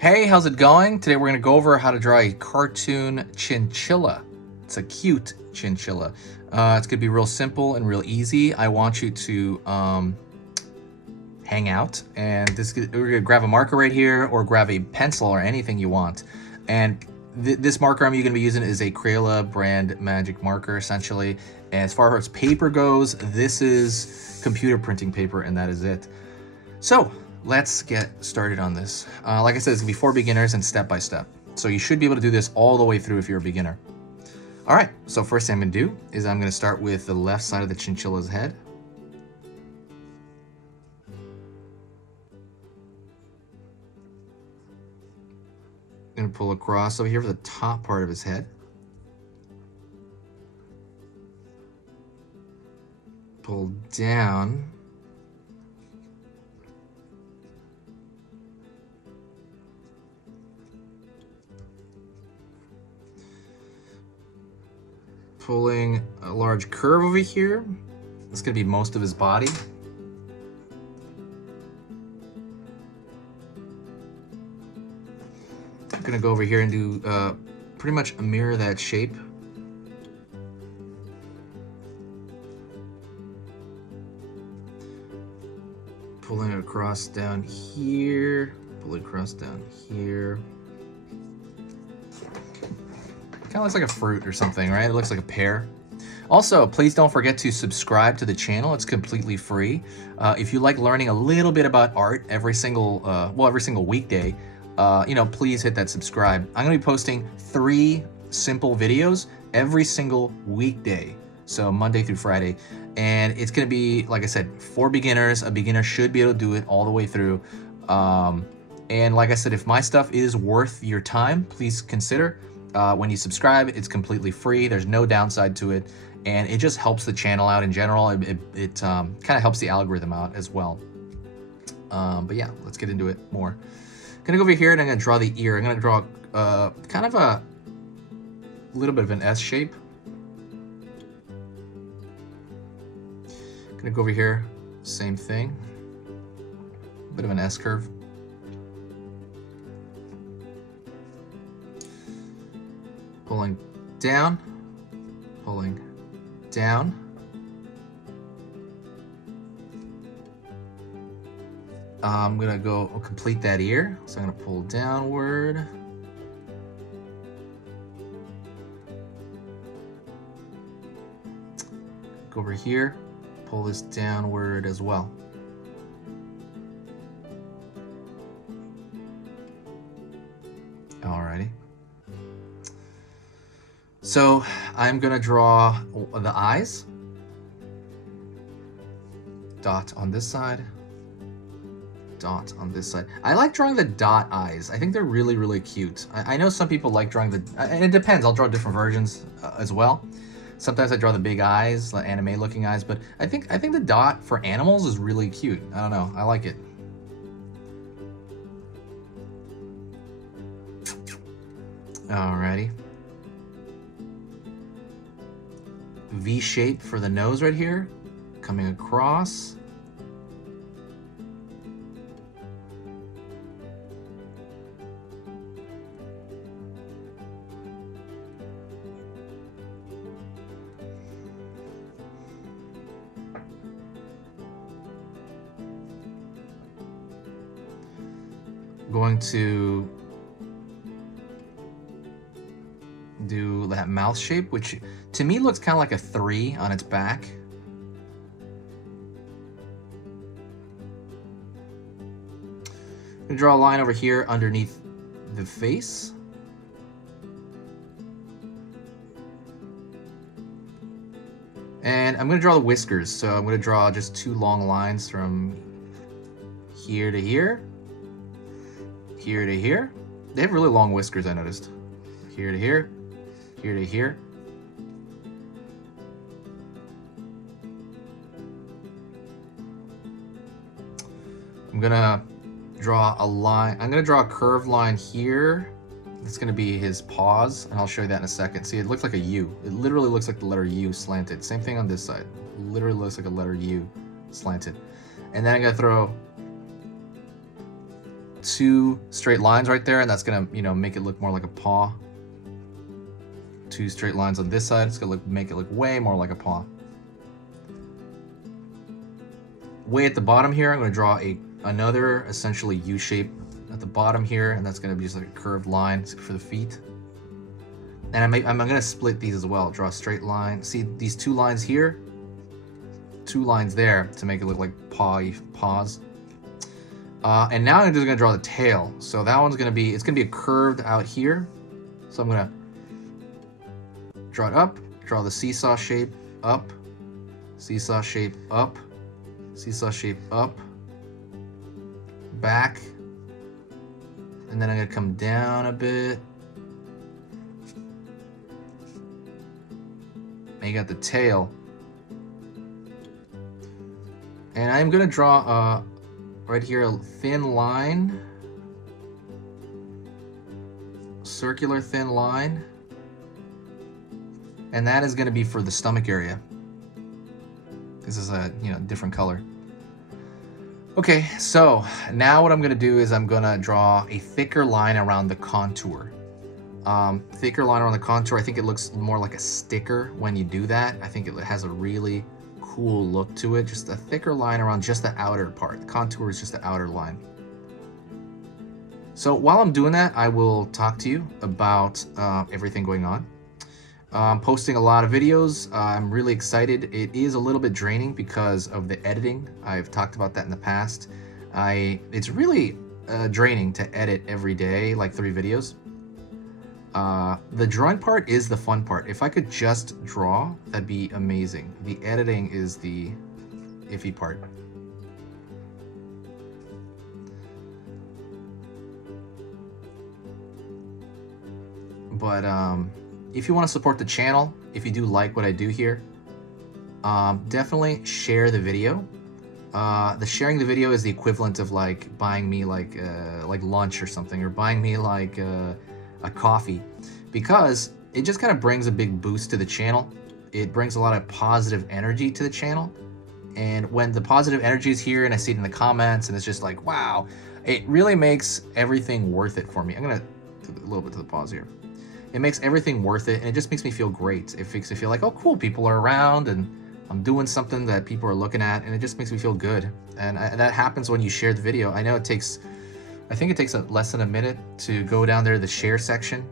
Hey, how's it going? Today we're going to go over how to draw a cartoon chinchilla. It's a cute chinchilla. It's going to be real simple and real easy. I want you to hang out, and we're going to grab a marker right here or grab a pencil or anything you want. And this marker I'm going to be using is a Crayola brand magic marker, essentially. And as far as paper goes, this is computer printing paper, and that is it. So let's get started on this. Like I said, it's gonna be for beginners and step by step. So you should be able to do this all the way through if you're a beginner. All right, so first thing I'm gonna do is I'm gonna start with the left side of the chinchilla's head. I'm gonna pull across over here for the top part of his head. Pull down. Pulling a large curve over here. That's gonna be most of his body. I'm gonna go over here and do pretty much mirror that shape. Pulling it across down here, pull it across down here. Kind of looks like a fruit or something, right? It looks like a pear. Also, please don't forget to subscribe to the channel. It's completely free. If you like learning a little bit about art every single weekday, please hit that subscribe. I'm gonna be posting 3 simple videos every single weekday, so Monday through Friday, and it's gonna be, like I said, for beginners. A beginner should be able to do it all the way through. And like I said, if my stuff is worth your time, please consider. When you subscribe, it's completely free. There's no downside to it, and it just helps the channel out in general. It kind of helps the algorithm out as well. But yeah, let's get into it more. I'm gonna go over here and I'm gonna draw the ear. I'm gonna draw kind of a little bit of an S shape. Gonna go over here, same thing. Bit of an S curve. Pulling down, pulling down. I'm gonna go complete that ear. So I'm gonna pull downward. Go over here, pull this downward as well. Alrighty. So I'm gonna draw the eyes. Dot on this side. Dot on this side. I like drawing the dot eyes. I think they're really, really cute. I know some people like drawing and it depends. I'll draw different versions as well. Sometimes I draw the big eyes, the anime looking eyes, but I think the dot for animals is really cute. I don't know, I like it. Alrighty. V shape for the nose right here, coming across. Going to do that mouth shape, which to me looks kind of like a 3 on its back. I'm gonna draw a line over here underneath the face. And I'm gonna draw the whiskers, so I'm gonna draw just 2 long lines from here to here, here to here. They have really long whiskers, I noticed. Here to here, here to here. I'm gonna draw a line. I'm gonna draw a curved line here. It's gonna be his paws, and I'll show you that in a second. See, it looks like a U. It literally looks like the letter U slanted. Same thing on this side. It literally looks like a letter U slanted. And then I'm gonna throw 2 straight lines right there, and that's gonna, you know, make it look more like a paw. 2 straight lines on this side. It's gonna make it look way more like a paw. Way at the bottom here, I'm gonna draw another essentially U shape at the bottom here, and that's gonna be just like a curved line for the feet. And I'm gonna split these as well. Draw a straight line. See these 2 lines here, 2 lines there to make it look like paws. And now I'm just gonna draw the tail. So that one's gonna be, it's gonna be a curved out here. So I'm gonna draw it up, draw the seesaw shape up, seesaw shape up, seesaw shape up, back, and then I'm gonna come down a bit. And you got the tail. And I'm gonna draw right here a thin line, circular thin line, and that is gonna be for the stomach area. This is a, you know, different color. Okay, so now what I'm gonna do is I'm gonna draw a thicker line around the contour. Thicker line around the contour. I think it looks more like a sticker when you do that. I think it has a really cool look to it. Just a thicker line around just the outer part. The contour is just the outer line. So while I'm doing that, I will talk to you about everything going on. I'm posting a lot of videos. I'm really excited. It is a little bit draining because of the editing. I've talked about that in the past. It's really draining to edit every day, like 3 videos. The drawing part is the fun part. If I could just draw, that'd be amazing. The editing is the iffy part. But if you want to support the channel, if you do like what I do here, definitely share the video. The sharing the video is the equivalent of like buying me like lunch or something, or buying me like a coffee, because it just kind of brings a big boost to the channel. It brings a lot of positive energy to the channel, and when the positive energy is here and I see it in the comments and it's just like, wow, it really makes everything worth it for me. I'm gonna do a little bit to the pause here. It makes everything worth it, and it just makes me feel great. It makes me feel like, oh cool, people are around and I'm doing something that people are looking at, and it just makes me feel good. And that happens when you share the video. I know I think it takes less than a minute to go down there to the share section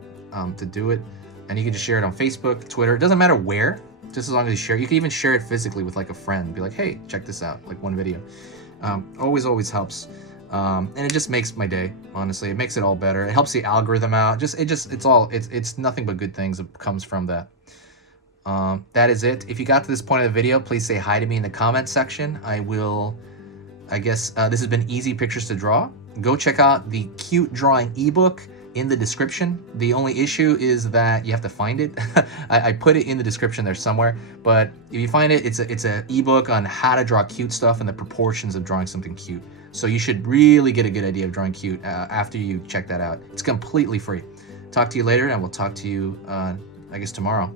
to do it. And you can just share it on Facebook, Twitter. It doesn't matter where, just as long as you share. You can even share it physically with like a friend. Be like, hey, check this out, like one video. Always helps. And it just makes my day, honestly. It makes it all better. It helps the algorithm out. It's nothing but good things that comes from that. That is it. If you got to this point of the video, please say hi to me in the comment section. This has been Easy Pictures to Draw. Go check out the cute drawing ebook in the description. The only issue is that you have to find it. I put it in the description there somewhere, but if you find it, it's an ebook on how to draw cute stuff and the proportions of drawing something cute. So you should really get a good idea of drawing cute after you check that out. It's completely free. Talk to you later, and we'll talk to you, I guess, tomorrow.